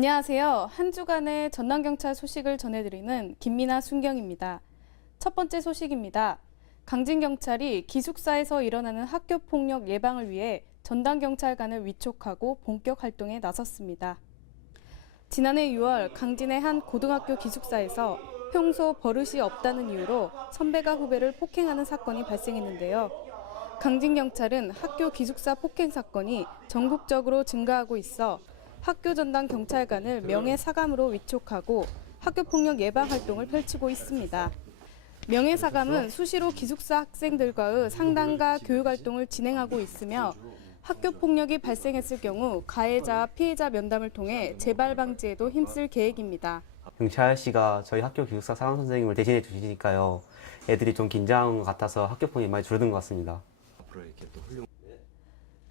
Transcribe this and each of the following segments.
안녕하세요. 한 주간의 전남경찰 소식을 전해드리는 김민아 순경입니다. 첫 번째 소식입니다. 강진경찰이 기숙사에서 일어나는 학교 폭력 예방을 위해 전담경찰관을 위촉하고 본격 활동에 나섰습니다. 지난해 6월 강진의 한 고등학교 기숙사에서 평소 버릇이 없다는 이유로 선배가 후배를 폭행하는 사건이 발생했는데요. 강진경찰은 학교 기숙사 폭행 사건이 전국적으로 증가하고 있어 학교 전담 경찰관을 명예 사감으로 위촉하고 학교 폭력 예방 활동을 펼치고 있습니다. 명예 사감은 수시로 기숙사 학생들과의 상담과 교육 활동을 진행하고 있으며 학교 폭력이 발생했을 경우 가해자와 피해자 면담을 통해 재발 방지에도 힘쓸 계획입니다. 경찰 씨가 저희 학교 기숙사 상황 선생님을 대신해 주시니까요. 애들이 좀 긴장한 것 같아서 학교 폭력이 많이 줄어든 것 같습니다. 앞으로 이렇게 또 훌륭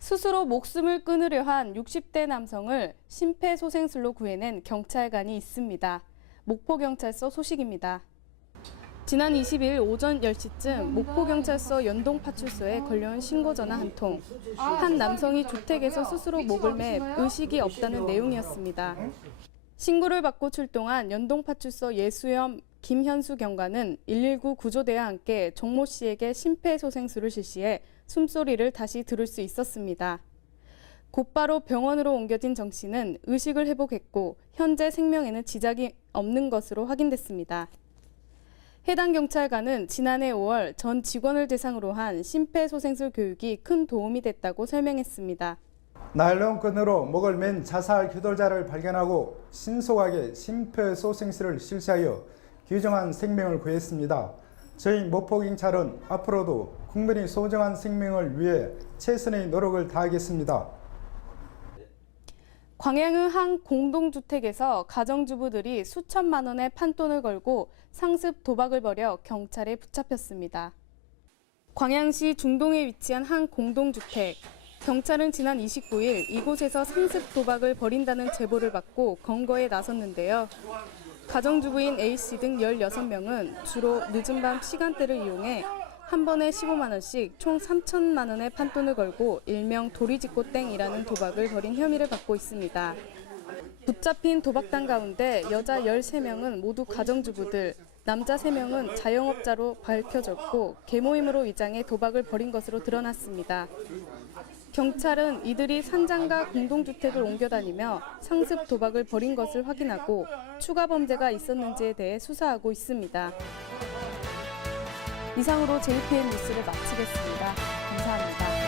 스스로 목숨을 끊으려 한 60대 남성을 심폐소생술로 구해낸 경찰관이 있습니다. 목포경찰서 소식입니다. 지난 20일 오전 10시쯤 목포경찰서 연동파출소에 걸려온 신고 전화 한 통. 한 남성이 주택에서 스스로 목을 매 의식이 없다는 내용이었습니다. 신고를 받고 출동한 연동파출소 예수염 김현수 경관은 119 구조대와 함께 정모 씨에게 심폐소생술을 실시해 숨소리를 다시 들을 수 있었습니다. 곧바로 병원으로 옮겨진 정 씨는 의식을 회복했고 현재 생명에는 지장이 없는 것으로 확인됐습니다. 해당 경찰관은 지난해 5월 전 직원을 대상으로 한 심폐소생술 교육이 큰 도움이 됐다고 설명했습니다. 나일론끈으로 목을 맨 자살 규돌자를 발견하고 신속하게 심폐소생술을 실시하여 귀중한 생명을 구했습니다. 저희 목포경찰은 앞으로도 국민의 소중한 생명을 위해 최선의 노력을 다하겠습니다. 광양의 한 공동주택에서 가정주부들이 수천만 원의 판돈을 걸고 상습 도박을 벌여 경찰에 붙잡혔습니다. 광양시 중동에 위치한 한 공동주택. 경찰은 지난 29일 이곳에서 상습 도박을 벌인다는 제보를 받고 검거에 나섰는데요. 가정주부인 A씨 등 16명은 주로 늦은 밤 시간대를 이용해 한 번에 15만 원씩 총 3천만 원의 판돈을 걸고 일명 도리짓고땡이라는 도박을 벌인 혐의를 받고 있습니다. 붙잡힌 도박단 가운데 여자 13명은 모두 가정주부들, 남자 3명은 자영업자로 밝혀졌고 계모임으로 위장해 도박을 벌인 것으로 드러났습니다. 경찰은 이들이 산장과 공동주택을 옮겨다니며 상습 도박을 벌인 것을 확인하고 추가 범죄가 있었는지에 대해 수사하고 있습니다. 이상으로 JPN 뉴스를 마치겠습니다. 감사합니다.